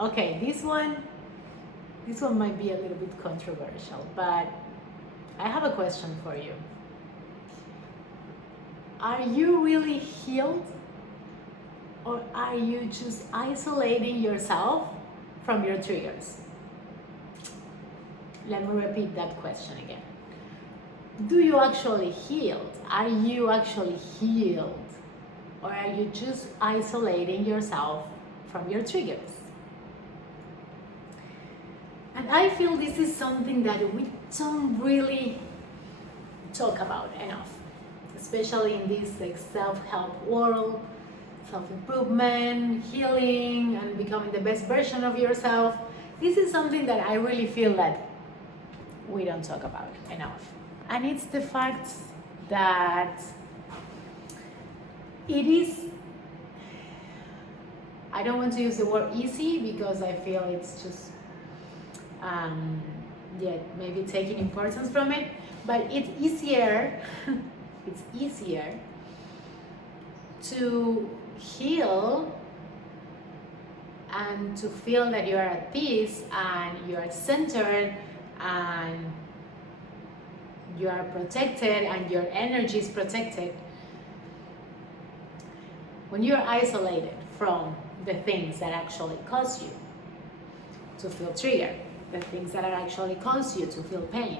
Okay, this one might be a little bit controversial, but I have a question for you. Are you really healed, or are you just isolating yourself from your triggers? Let me repeat that question again. Do you actually healed? Are you actually healed? Or are you just isolating yourself from your triggers? And I feel this is something that we don't really talk about enough, especially in this like self-help world, self-improvement, healing, and becoming the best version of yourself. This is something that I really feel that we don't talk about enough. And it's the fact that it is, I don't want to use the word easy because I feel it's just, maybe taking importance from it, but it's easier, it's easier to heal and to feel that you are at peace and you are centered and you are protected and your energy is protected when you're isolated from the things that actually cause you to feel triggered, the things that are actually cause you to feel pain.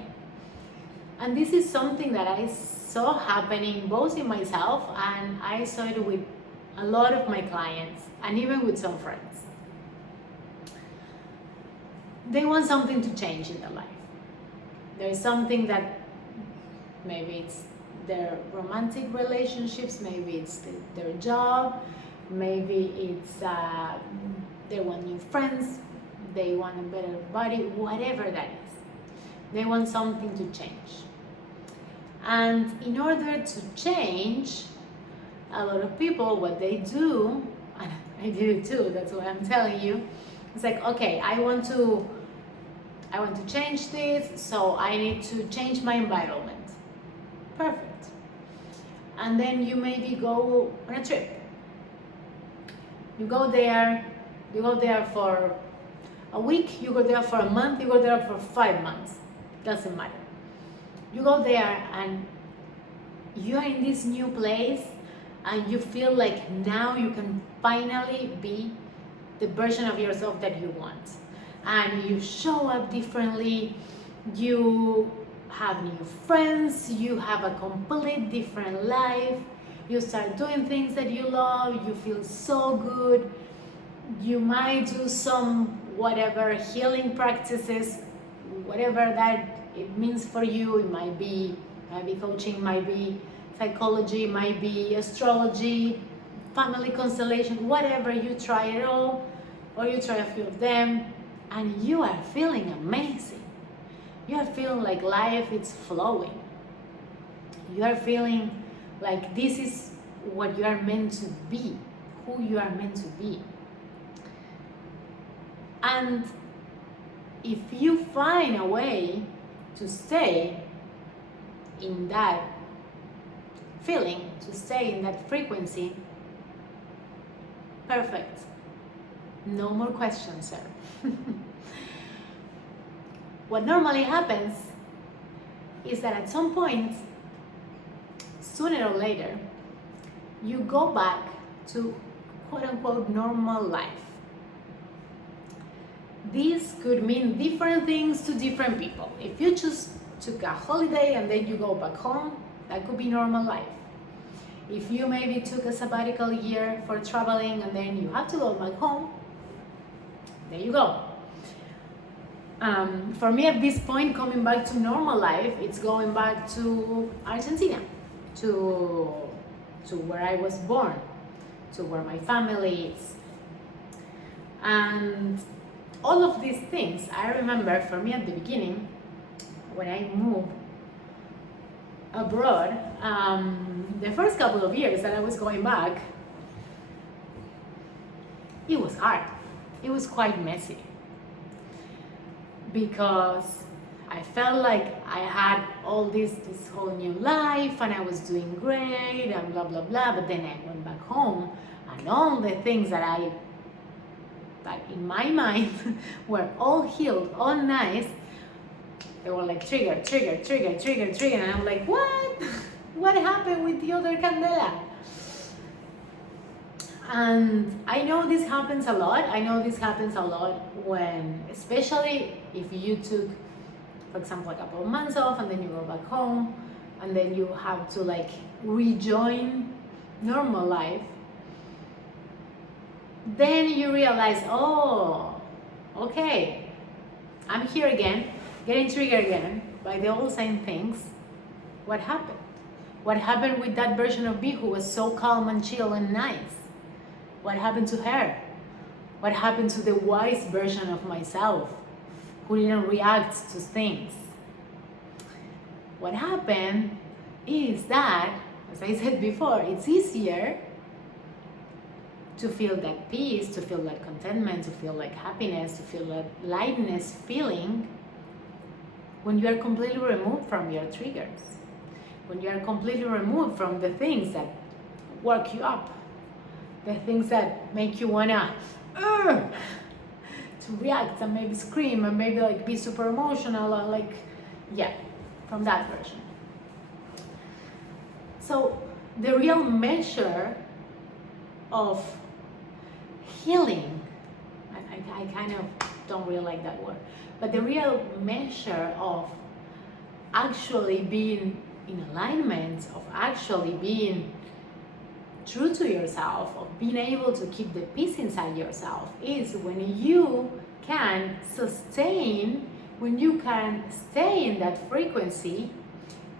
And this is something that I saw happening both in myself, and I saw it with a lot of my clients and even with some friends. They want something to change in their life. There is something that maybe it's their romantic relationships, maybe it's their job, maybe it's they want new friends, they want a better body, whatever that is. They want something to change. And in order to change, a lot of people, what they do, and I do it too, that's what I'm telling you, it's like, okay, I want to change this, so I need to change my environment. Perfect. And then you maybe go on a trip. You go there for a week, you go there for a month, you go there for 5 months. Doesn't matter. You go there and you're in this new place and you feel like now you can finally be the version of yourself that you want. And you show up differently, you have new friends, you have a complete different life, you start doing things that you love, you feel so good, you might do some whatever healing practices, whatever that it means for you. It might be coaching, might be psychology, might be astrology, family constellation, whatever. You try it all, or you try a few of them, and you are feeling amazing. You are feeling like life is flowing. You are feeling like this is what you are meant to be, who you are meant to be. And if you find a way to stay in that feeling, to stay in that frequency, perfect. No more questions, sir. What normally happens is that at some point, sooner or later, you go back to quote-unquote normal life. This could mean different things to different people. If you just took a holiday and then you go back home, that could be normal life. If you maybe took a sabbatical year for traveling and then you have to go back home, there you go. For me at this point, coming back to normal life, it's going back to Argentina, to where I was born, to where my family is. And all of these things, I remember for me at the beginning, when I moved abroad, the first couple of years that I was going back, it was hard. It was quite messy because I felt like I had all this whole new life and I was doing great and blah blah blah, but then I went back home and all the things that I But in my mind, we're all healed, all nice. They were like trigger, trigger, trigger, trigger, trigger. And I'm like, what? What happened with the other candela? And I know this happens a lot. I know this happens a lot when, especially if you took, for example, a couple of months off and then you go back home and then you have to like rejoin normal life. Then you realize, oh, okay, I'm here again, getting triggered again by the old same things. What happened? What happened with that version of me who was so calm and chill and nice? What happened to her? What happened to the wise version of myself who didn't react to things? What happened is that, as I said before, it's easier to feel that peace, to feel that contentment, to feel like happiness, to feel that lightness feeling when you are completely removed from your triggers, when you are completely removed from the things that work you up, the things that make you wanna to react and maybe scream and maybe like be super emotional or like, yeah, from that version. So the real measure of healing, I kind of don't really like that word, but the real measure of actually being in alignment, of actually being true to yourself, of being able to keep the peace inside yourself, is when you can sustain, when you can stay in that frequency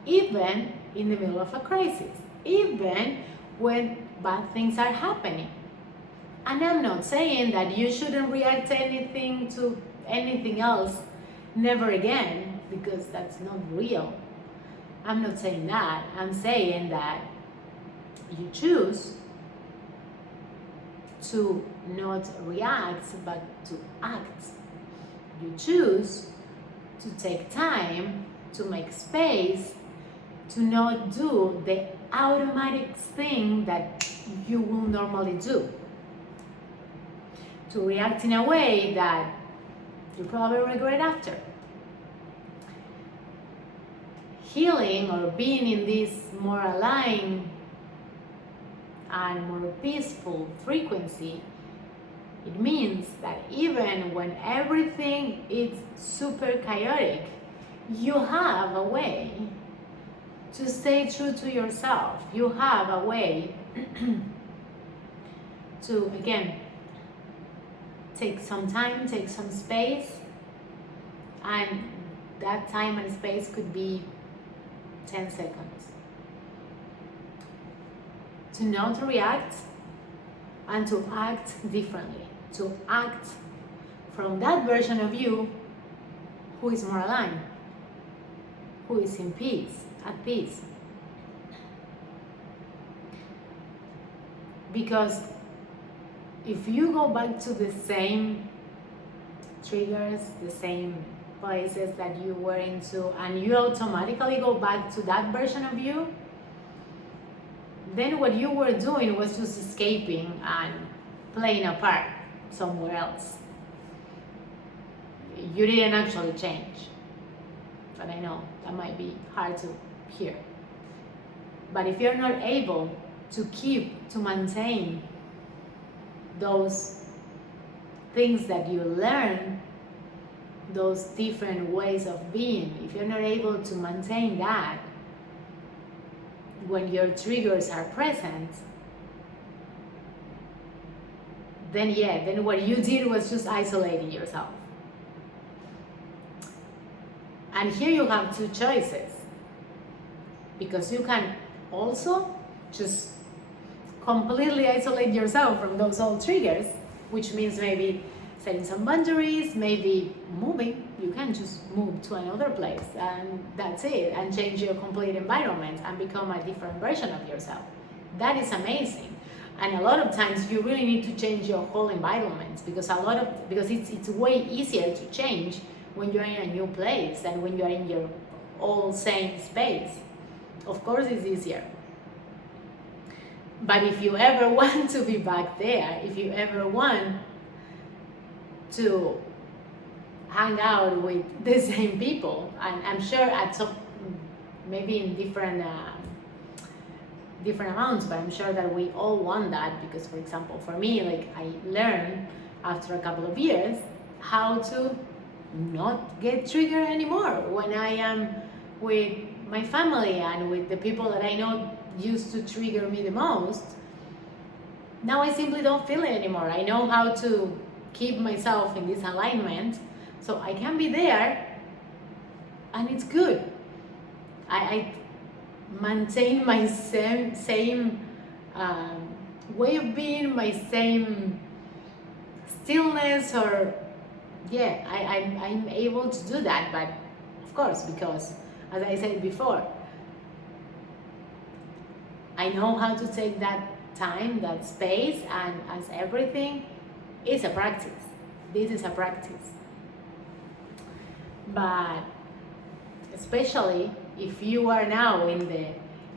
even in the middle of a crisis, even when bad things are happening. And I'm not saying that you shouldn't react to anything else never again, because that's not real. I'm not saying that. I'm saying that you choose to not react but to act. You choose to take time, to make space, to not do the automatic thing that you will normally do. To react in a way that you probably regret after. Healing, or being in this more aligned and more peaceful frequency, it means that even when everything is super chaotic, you have a way to stay true to yourself. You have a way to, again, take some time, take some space, and that time and space could be 10 seconds. To not react and to act differently. To act from that version of you who is more aligned, who is in peace, at peace. Because if you go back to the same triggers, the same places that you were into, and you automatically go back to that version of you, then what you were doing was just escaping and playing a part somewhere else. You didn't actually change. But I know that might be hard to hear. But if you're not able to maintain those things that you learn, those different ways of being, if you're not able to maintain that when your triggers are present, then what you did was just isolating yourself. And here you have two choices, because you can also just completely isolate yourself from those old triggers, which means maybe setting some boundaries, maybe moving. You can just move to another place and that's it, and change your complete environment and become a different version of yourself. That is amazing. And a lot of times you really need to change your whole environment, because it's way easier to change when you're in a new place than when you're in your old same space. Of course it's easier. But if you ever want to be back there, if you ever want to hang out with the same people. And I'm sure at some, maybe in different amounts, but I'm sure that we all want that, because for example, for me, like, I learned after a couple of years how to not get triggered anymore when I am with my family and with the people that I know used to trigger me the most. Now I simply don't feel it anymore. I know how to keep myself in this alignment so I can be there, and it's good. I maintain my same way of being, my same stillness, or yeah, I'm able to do that. But of course, because as I said before, I know how to take that time, that space, and as everything is a practice. This is a practice. But especially if you are now in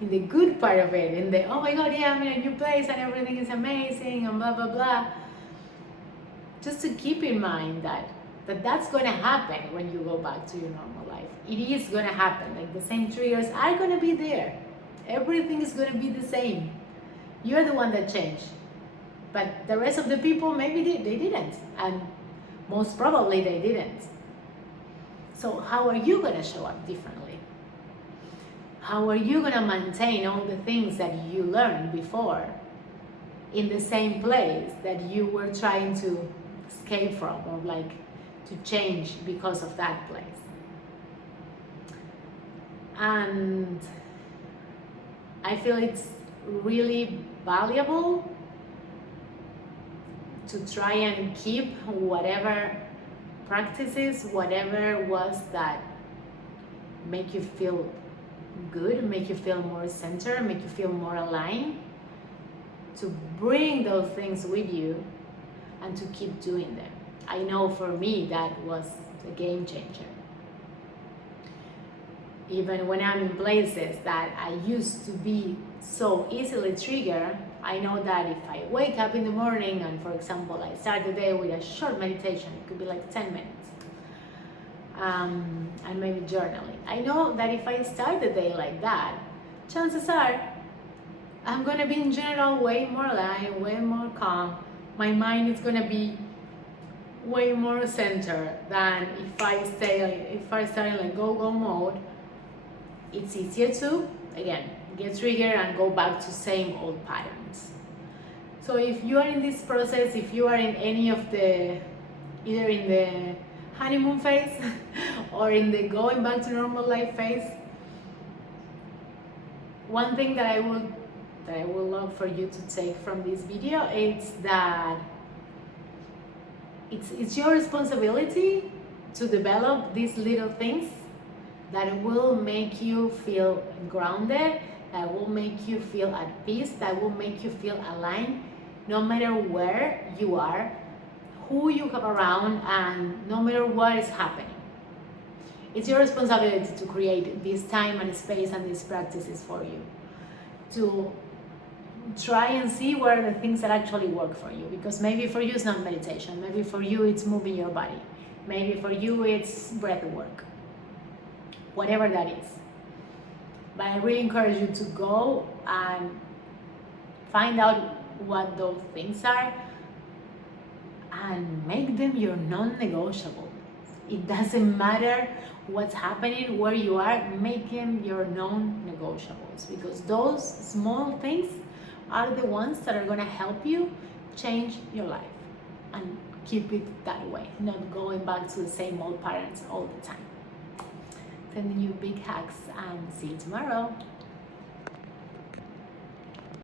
the good part of it, in the, oh my god, yeah, I'm in a new place and everything is amazing and blah blah blah, just to keep in mind that that's going to happen when you go back to your normal life. It is going to happen. Like, the same triggers are going to be there. Everything is going to be the same. You're the one that changed, but the rest of the people, maybe they didn't, and most probably they didn't. So how are you going to show up differently? How are you going to maintain all the things that you learned before in the same place that you were trying to escape from, or like to change because of that place? And I feel it's really valuable to try and keep whatever practices, whatever was that make you feel good, make you feel more centered, make you feel more aligned, to bring those things with you and to keep doing them. I know for me that was a game changer. Even when I'm in places that I used to be so easily triggered, I know that if I wake up in the morning and, for example, I start the day with a short meditation, it could be like 10 minutes, and maybe journaling. I know that if I start the day like that, chances are I'm gonna be in general way more aligned, way more calm. My mind is gonna be way more centered than if I start in like go mode. It's easier to, again, get triggered and go back to same old patterns. So if you are in this process, if you are in any of the, either in the honeymoon phase or in the going back to normal life phase, one thing that I would love for you to take from this video is that it's your responsibility to develop these little things that will make you feel grounded, that will make you feel at peace, that will make you feel aligned, no matter where you are, who you have around, and no matter what is happening. It's your responsibility to create this time and space and these practices for you, to try and see what are the things that actually work for you. Because maybe for you it's not meditation, maybe for you it's moving your body, maybe for you it's breath work, whatever that is. But I really encourage you to go and find out what those things are and make them your non-negotiable. It doesn't matter what's happening, where you are, make them your non-negotiables, because those small things are the ones that are going to help you change your life and keep it that way, not going back to the same old patterns all the time. Sending you big hugs and see you tomorrow.